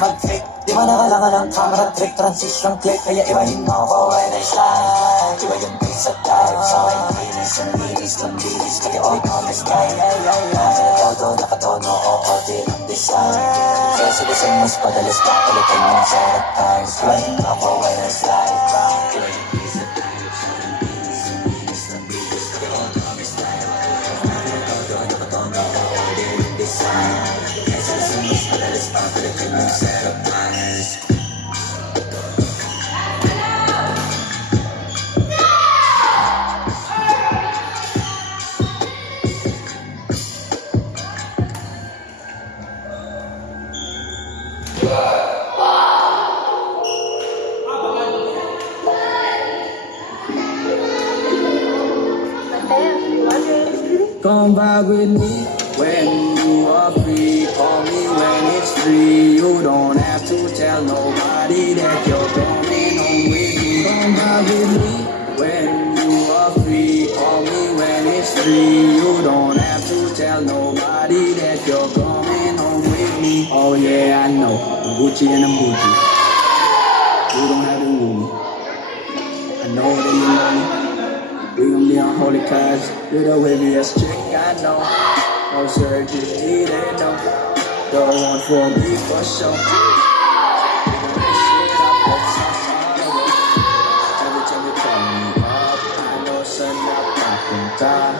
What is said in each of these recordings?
mag-trick, di ba nakalangan ng camera trick, transition click, kaya ibahin mo ako when I slide. Iba yung pace at dive, sa akin kinis, ang linis, ng bilis, kaya all promise time. Nasa na todo, nakatono, oo, din ang design. Kaya sa design, mas padalas pa, palitan yung sarap times. Ibahin mo ako when I slide. Iba yung pace at dive, sa akin kinis, ang linis, ng bilis, kaya all promise time. Nasa na todo, nakatono, oo, din ang design. Kaya sa design, mas padalas pa, palitan yung sarap times. Come vibe with me when you are free. Call me when it's free. You don't have to tell nobody that you're coming home with me. Come vibe with me when you are free. Call me when it's free. You don't have to tell nobody that you're coming home with me. Oh yeah, I know, I'm Gucci and I'm Gucci. You don't have to woo me. I know that you love me. We gon' be on holy cause you're the wavy-ass chick I know. No surgery, they know. The one for me for sure. Every time you call me up, I know son not popping time.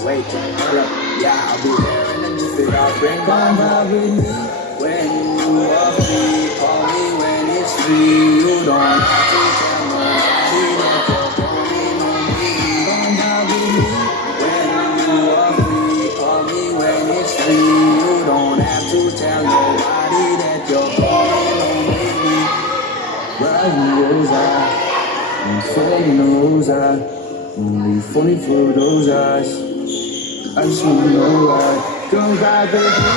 Wait, hold up, yeah, I'll be there in a jiffy. I'll bring my vibe with me when you are free. Call me when it's free. You don't have to tell nobody that you're coming home. You don't have to tell nobody that you're coming home with me. Riding those eyes, I'm falling those eyes, only falling for those eyes. I just wanna know why. Come vibe with me.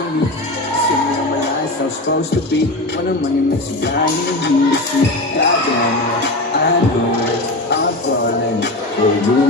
See me on my life, I'm supposed to be. When the money makes you blind, you need to see. Goddamn it, I know it, I'm falling for you.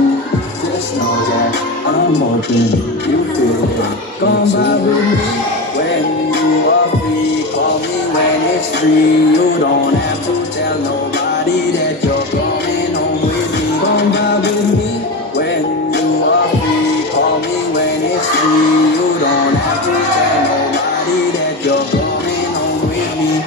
Just know that I'm more than you feel it. Come vibe with me when you are free. Call me when it's free. You don't have to tell nobody that you're coming home with me. Come vibe with me when you are free. Call me when it's free. You don't have to tell nobody that you're coming home with me.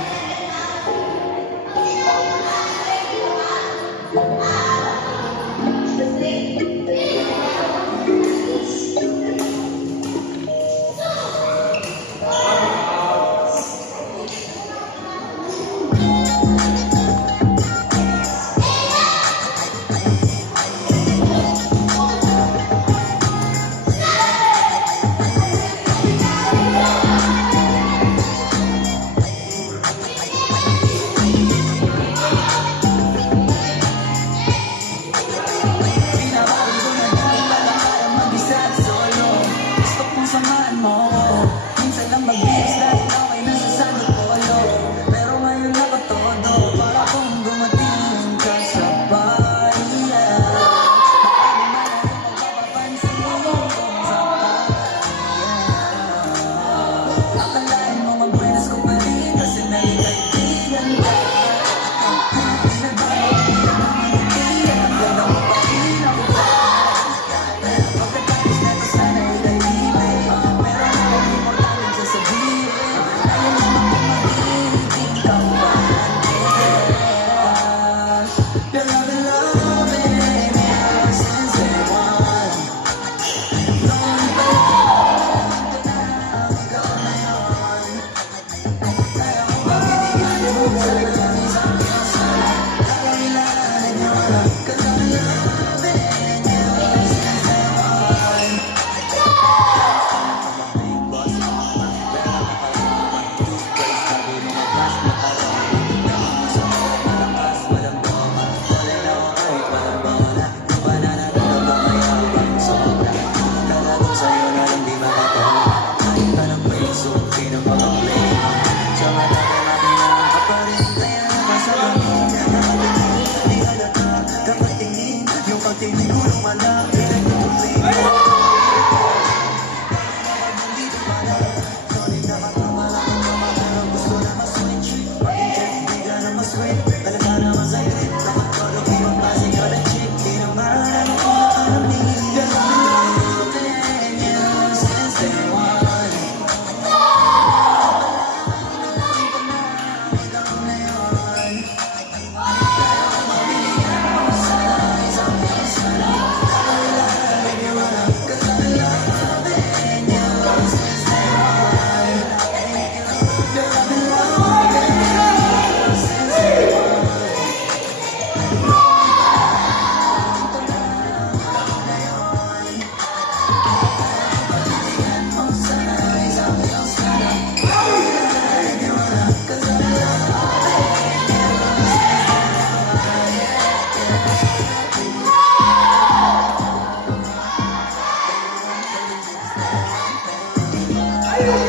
Wag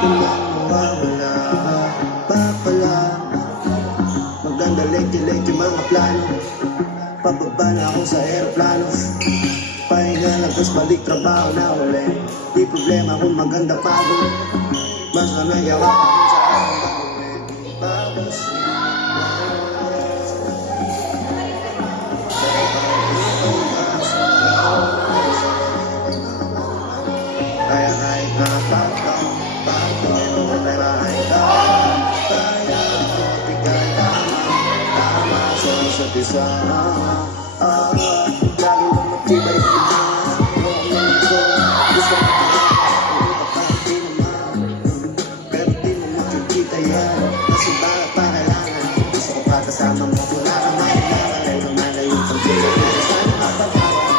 ka lang mawawala pa pala. Maganda late mga plano. Pababa na ako sa aeroplano. Pahinga lang tas balik trabaho na ulit. Di problema kung maganda pagod. Basta may yawa ka rin sa aking gagawin. Tapos kaya kahit nakapataw, pagod ay makita. Kaya bigay tama sa isa't isa. Lagi lang magtibay ang mundo. Gusto mo di naman, pero di mo makikita yan. Kasi bakit pa kailangan? Gusto ko pa kasama mo. Wala kang mahilakalay, lumalayo pang pinag-ito. Sana mapag-awa.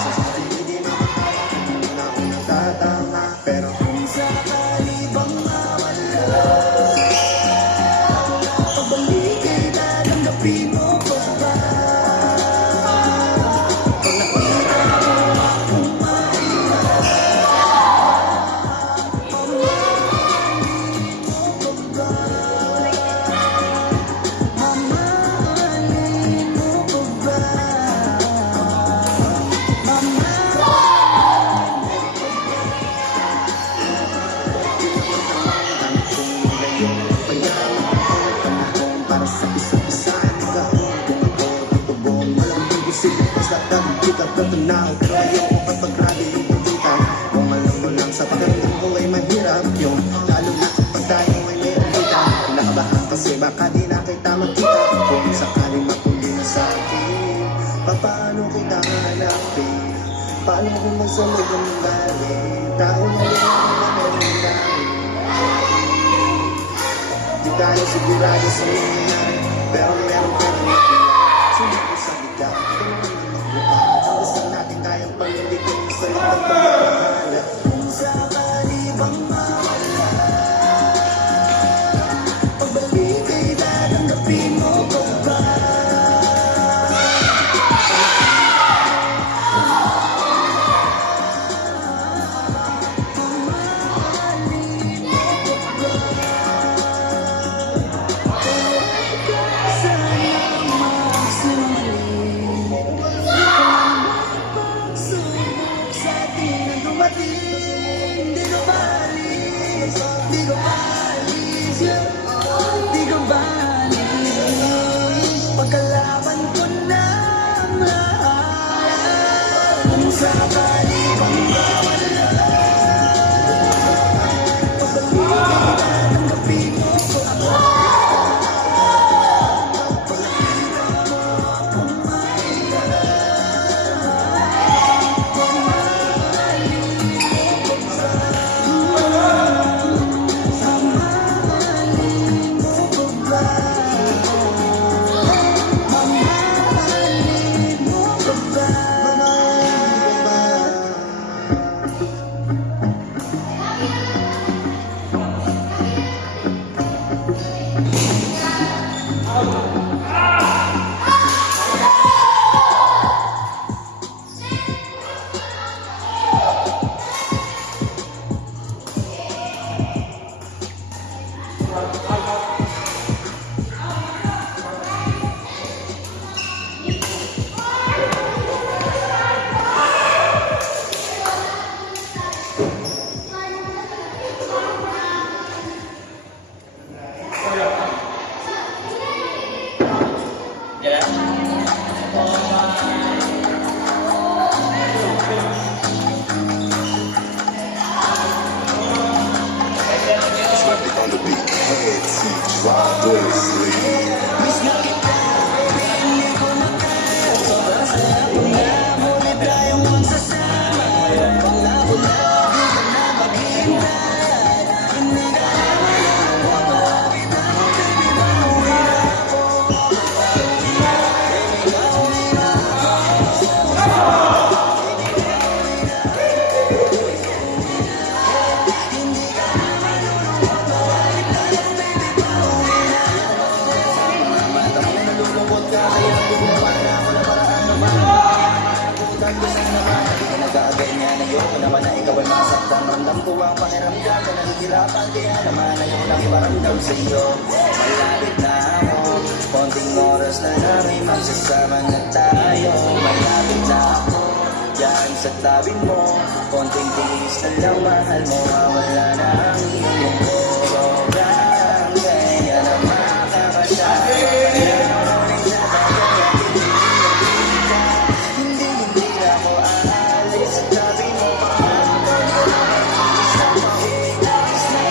Sa sarili di makakala. Wala akong natatama. Pero kung sakali bang mawala, pabalik ay tatanggapin mo pa ba? Pag nakita mo akong mahirap, mamahalin mo pa ba? Mamahalin mo pa ba? Para sa isa't isa ay nagkahon. Kung ako ang tubong, walang imposible. Basta dahil di ka tatunaw. Pero ayoko kapag grabe yung pagkita. Kung alam mo lang sa pakiramdam ko ay mahirap yung lalo na kapag tayo ay may alita. Kinakabahan kasi baka di na kita magkita. Kung sakaling matuli na sa akin, paano kita hanapin? Paano kung magsalog ang galing? Tao na rin na meron namin. Di tayo sigurado sa nangyayari, pero meron ka rin nakilala. Sumiko sa bigla, tulungan na magbuka. Gusto natin tayong pag-ibigin sa ibang pagmamahala. Kung sakali bang mawala, pagbalik ay tatanggapin mo pa ba? Sana magsimula. Alam ko na naman na di ka nag-aaganyan. Ayoko naman na ikaw ay masaktan. Ramdam ko ang pakiramdam na nahihirapan. Kaya naman ayoko lang iparamdam sa'yo. Malapit na ako, konting oras na namin magsasama na tayo. Malapit na ako, diyan sa tabi mo. Konting tiis na lang, mahal mo, mawala na ang iyong